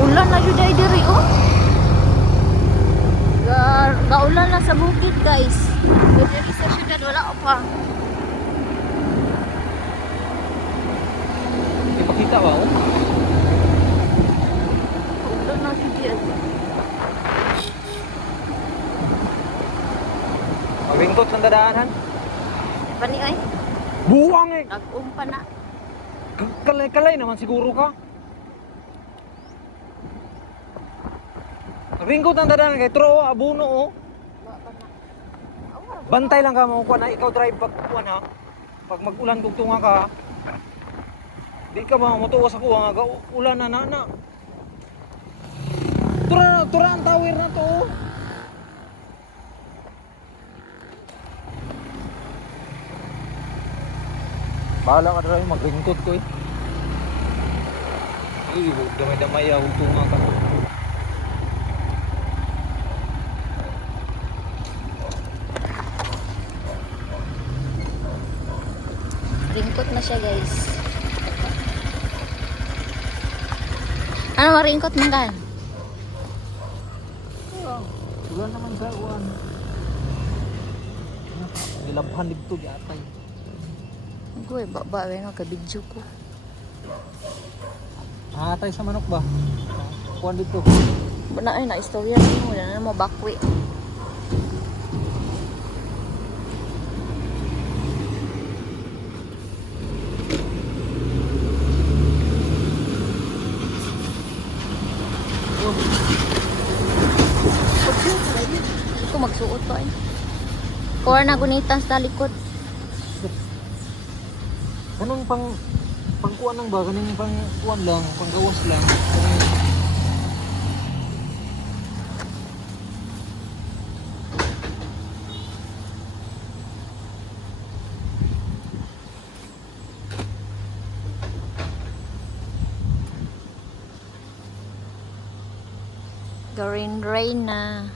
Ulan na jud ay diri oh. Gaulan na sa bukid guys. Diri sa syudad wala pa. Ipakita ba oh? Ulan na jud ay. Mabingkot ng dadaanan. Pani ay. Buwang eh. Nag-umpa na. Kalay-kalay naman siguro ka. Mabingkot ng dadaanan kay Tro, abuno oh. Bantay lang ka mo kuha na ikaw drive pag kuha na. Pag mag-ulan tugtunga ka. Di ka ba matuwa sa kuha nga ulan na na. Tura ang tower na to. Oh. Bahala ka drive magbingkot ko eh. Damay-damay tugtunga ka. Ringkot na siya guys. Ano maringkot man kan? Ulan naman sa uwan. Nilabhan dito di atay. Gue baba no ka video ko. Atay sa manok ba? Kuwan dito. Bana ay na istorya mo na mo bakwi. Ito magsuot pa eh. Kuha na gunitan sa likod. Ganun pangkuan lang ba? Ganun pangkuan lang, panggawas lang. Rain na.